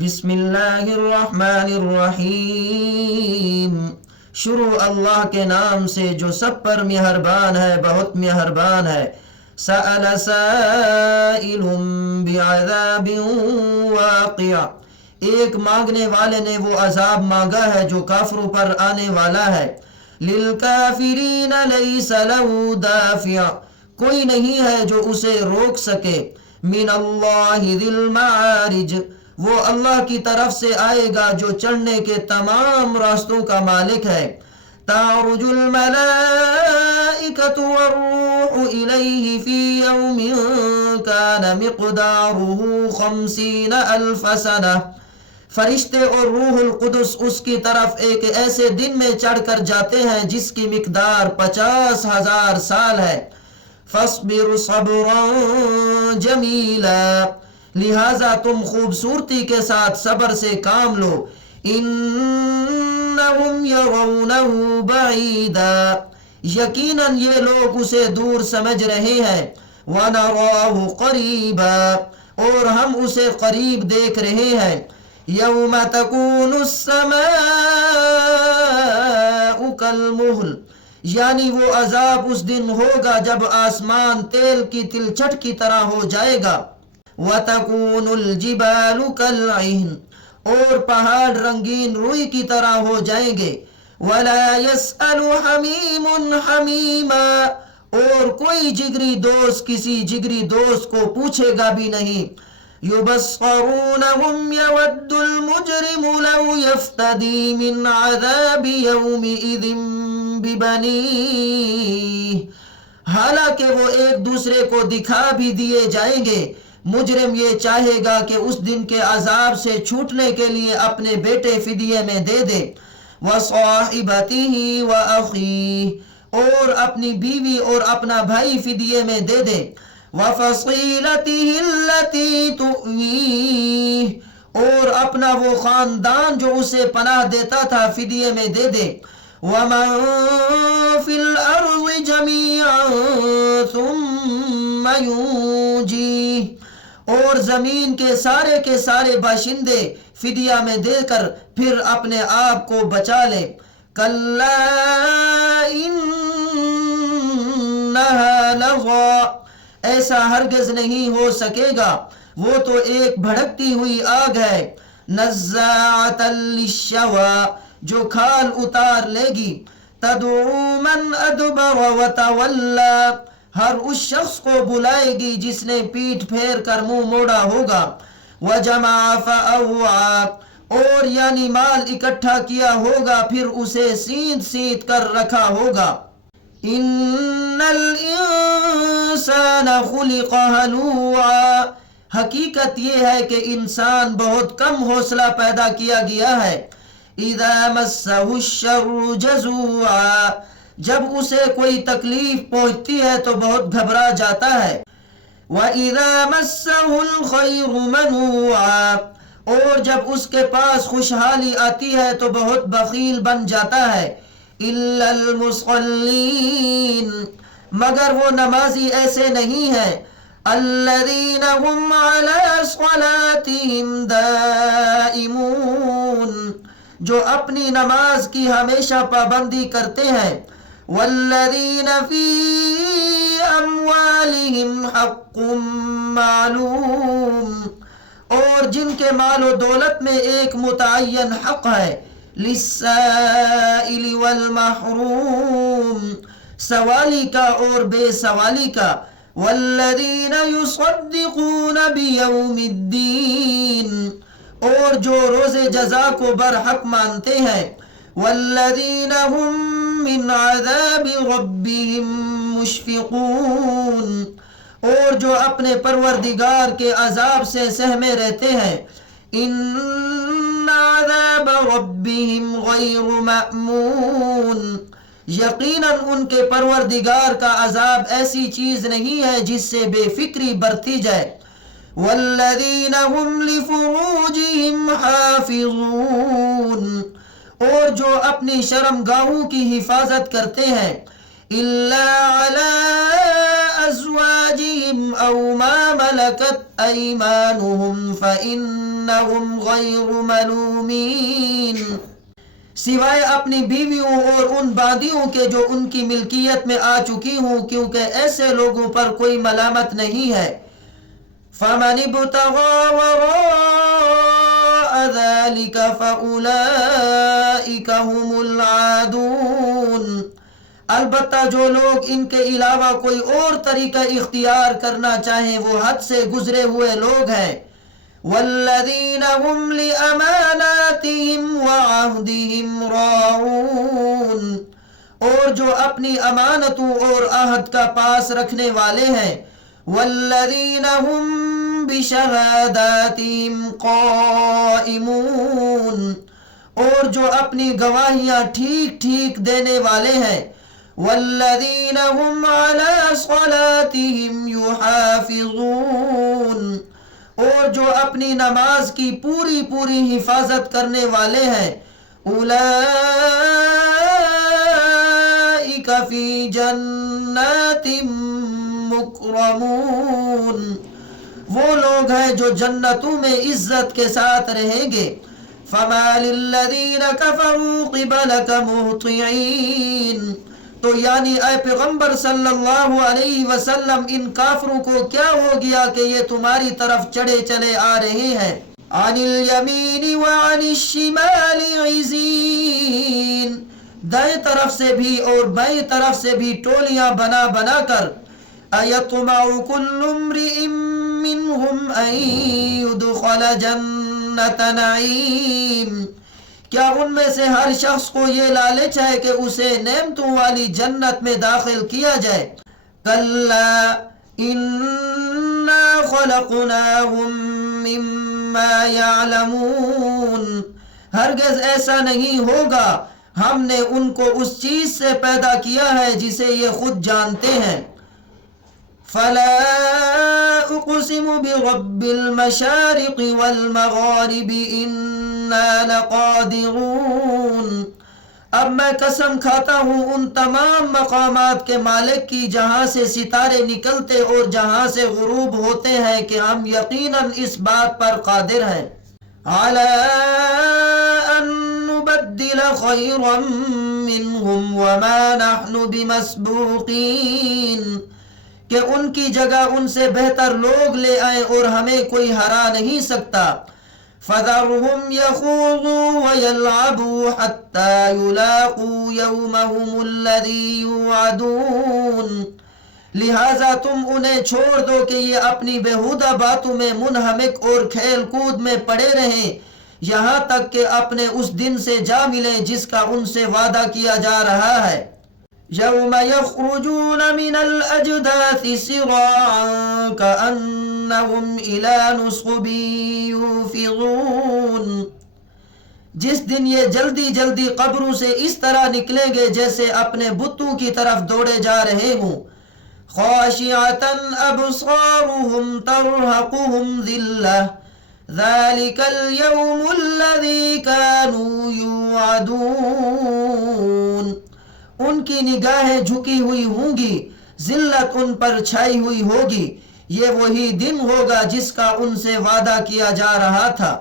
بسم اللہ الرحمن الرحیم۔ شروع اللہ کے نام سے جو سب پر مہربان ہے، بہت مہربان ہے۔ سأل سائل بعذاب واقع، ایک مانگنے والے نے وہ عذاب مانگا ہے جو کافروں پر آنے والا ہے۔ للکافرین لیس له دافع، کوئی نہیں ہے جو اسے روک سکے۔ من اللہ ذی المعارج، وہ اللہ کی طرف سے آئے گا جو چڑھنے کے تمام راستوں کا مالک ہے۔ تعرج الملائکۃ والروح الیہ فی یوم کان مقدارہ 50,000 سنہ، فرشتے اور روح القدس اس کی طرف ایک ایسے دن میں چڑھ کر جاتے ہیں جس کی مقدار 50,000 سال ہے۔ فاصبر صبرا جمیلا، لہذا تم خوبصورتی کے ساتھ صبر سے کام لو۔ انہم یرونہ بعیدا، یقیناً یہ لوگ اسے دور سمجھ رہے ہیں۔ ونراہ قریبا، اور ہم اسے قریب دیکھ رہے ہیں۔ یوم تکون السماء کالمہل، یعنی وہ عذاب اس دن ہوگا جب آسمان تیل کی تلچھٹ کی طرح ہو جائے گا۔ وَتَكُونُ الْجِبَالُ كَالْعِهْنِ، اور پہاڑ رنگین روئی کی طرح ہو جائیں گے۔ وَلَا يَسْأَلُ حَمِيمٌ حَمِيمًا، اور کوئی جگری دوست کسی جگری دوست کو پوچھے گا بھی نہیں۔ يُبَصَّرُونَهُمْ يَوَدُّ الْمُجْرِمُ لَوْ يَفْتَدِي مِنْ عَذَابِ يَوْمِئِذٍ بِبَنِيهِ، حالانکہ وہ ایک دوسرے کو دکھا بھی دیے جائیں گے۔ مجرم یہ چاہے گا کہ اس دن کے عذاب سے چھوٹنے کے لیے اپنے بیٹے فدیے میں دے دے۔ وَصَاحِبَتِهِ وَأَخِيهِ، اور اپنی بیوی اور اپنا بھائی فدیے میں دے دے۔ وَفَصِيلَتِهِ الَّتِي تُؤْوِيهِ، اور اپنا وہ خاندان جو اسے پناہ دیتا تھا فدیے میں دے دے۔ وَمَن فِي الْأَرْضِ جَمِيعًا ثُمَّ يُنْجِيهِ، اور زمین کے سارے باشندے فدیہ میں دے کر پھر اپنے آپ کو بچا لے۔ کَلَّا إِنَّهَا لَظَىٰ، ایسا ہرگز نہیں ہو سکے گا، وہ تو ایک بھڑکتی ہوئی آگ ہے۔ نَزَّاعَةً لِلشَّوَىٰ، جو کھال اتار لے گی۔ تَدْعُو مَنْ أَدْبَرَ وَتَوَلَّىٰ، ہر اس شخص کو بلائے گی جس نے پیٹھ پھیر کر منہ موڑا ہوگا۔ وَجَمَعَ فَأَوْعَىٰ، اور یعنی مال اکٹھا کیا ہوگا پھر اسے سینت سینت کر رکھا ہوگا۔ اِنَّ الْإِنسَانَ خُلِقَ هَلُوعًا، حقیقت یہ ہے کہ انسان بہت کم حوصلہ پیدا کیا گیا ہے۔ اِذَا مَسَّهُ الشَّرُّ جَزُوعًا، جب اسے کوئی تکلیف پہنچتی ہے تو بہت گھبرا جاتا ہے۔ وَإِذَا مَسَّهُ الْخَيْرُ مَنُوعًا، اور جب اس کے پاس خوشحالی آتی ہے تو بہت بخیل بن جاتا ہے۔ إِلَّا الْمُصَلِّينَ، مگر وہ نمازی ایسے نہیں ہیں۔ الَّذِينَ هُمْ عَلَى صَلَاتِهِمْ دَائِمُونَ، جو اپنی نماز کی ہمیشہ پابندی کرتے ہیں۔ وَالَّذِينَ فِي أَمْوَالِهِمْ حَقٌّ مَّعْلُومٌ، اور جن کے مال و دولت میں ایک متعین حق ہے۔ لِلسَّائِلِ وَالْمَحْرُومِ، سوالی کا اور بے سوالی کا۔ وَالَّذِينَ يُصَدِّقُونَ بِيَوْمِ الدِّينِ، اور جو روز جزا کو برحق مانتے ہیں۔ وَالَّذِينَ هُمْ مِنْ عَذَابِ رَبِّهِمْ مُشْفِقُونَ، اور جو اپنے پروردگار کے عذاب سے سہمے رہتے ہیں۔ إِنَّ عَذَابَ رَبِّهِمْ غَيْرُ مَأْمُونٍ، یقیناً ان کے پروردگار کا عذاب ایسی چیز نہیں ہے جس سے بے فکری برتی جائے۔ وَالَّذِينَ هُمْ لِفُرُوجِهِمْ حَافِظُونَ، اور جو اپنی شرم گاہوں کی حفاظت کرتے ہیں۔ إِلَّا عَلَىٰ أزواجهم أو ما ملكت أيمانهم فإنهم غير ملومين، سوائے اپنی بیویوں اور ان باندیوں کے جو ان کی ملکیت میں آ چکی ہوں، کیونکہ ایسے لوگوں پر کوئی ملامت نہیں ہے۔ فَمَنِ ابْتَغَى وَرَاءَ ذَلِكَ فَأُولَئِكَ هُمُ الْعَادُونَ، البتہ جو لوگ ان کے علاوہ کوئی اور طریقہ اختیار کرنا چاہیں وہ حد سے گزرے ہوئے لوگ ہیں۔ والذین هم لأماناتهم وعہدهم راعون، اور جو اپنی امانتوں اور عہد کا پاس رکھنے والے ہیں۔ والذین هم بشہاداتهم قائمون، اور جو اپنی گواہیاں ٹھیک ٹھیک دینے والے ہیں۔ والذین هم علی صلاتهم یحافظون، اور جو اپنی نماز کی پوری پوری حفاظت کرنے والے ہیں۔ اولئک فی جنات مکرمون، وہ لوگ ہیں جو جنتوں میں عزت کے ساتھ رہیں گے۔ فما للذین کفروا قبلک مہطعین، تو یعنی اے پیغمبر صلی اللہ علیہ وسلم ان کافروں کو کیا ہو گیا کہ یہ تمہاری طرف چڑھے چلے آ رہے ہیں۔ عن الیمین وعن الشمال عزین، دائیں طرف سے بھی اور بائیں طرف سے بھی ٹولیاں بنا بنا کر۔ ایطمع کل امرئ منہم ان یدخل جنت نعیم، کیا ان میں سے ہر شخص کو یہ لالچ ہے کہ اسے نعمتوں والی جنت میں داخل کیا جائے؟ کلا انا خلقناہم مما یعلمون، ہرگز ایسا نہیں ہوگا، ہم نے ان کو اس چیز سے پیدا کیا ہے جسے یہ خود جانتے ہیں۔ فلا اقسم برب المشارق والمغارب انا لقادرون، اب میں قسم کھاتا ہوں ان تمام مقامات کے مالک کی جہاں سے ستارے نکلتے اور جہاں سے غروب ہوتے ہیں کہ ہم یقیناً اس بات پر قادر ہیں۔ علی ان نبدل خیرا منہم وما نحن بمسبوقین، کہ ان کی جگہ ان سے بہتر لوگ لے آئیں اور ہمیں کوئی ہرا نہیں سکتا۔ فَذَرْهُمْ يَخُوضُوا وَيَلْعَبُوا حَتَّى يُلَاقُوا يَوْمَهُمُ الَّذِي يُوعَدُونَ، لہٰذا تم انہیں چھوڑ دو کہ یہ اپنی بیہودہ باتوں میں منہمک اور کھیل کود میں پڑے رہیں، یہاں تک کہ اپنے اس دن سے جا ملیں جس کا ان سے وعدہ کیا جا رہا ہے۔ یوم یخرجون من الاجداث سراعا کأنہم الی نصب یوفضون، جس دن یہ جلدی جلدی قبروں سے اس طرح نکلیں گے جیسے اپنے بتوں کی طرف دوڑے جا رہے ہوں۔ خاشعۃ ابصارهم ترہقهم ذلہ ذلک اليوم الذی كانوا یوعدون، ان کی نگاہیں جھکی ہوئی ہوں گی، ذلت ان پر چھائی ہوئی ہوگی، یہ وہی دن ہوگا جس کا ان سے وعدہ کیا جا رہا تھا۔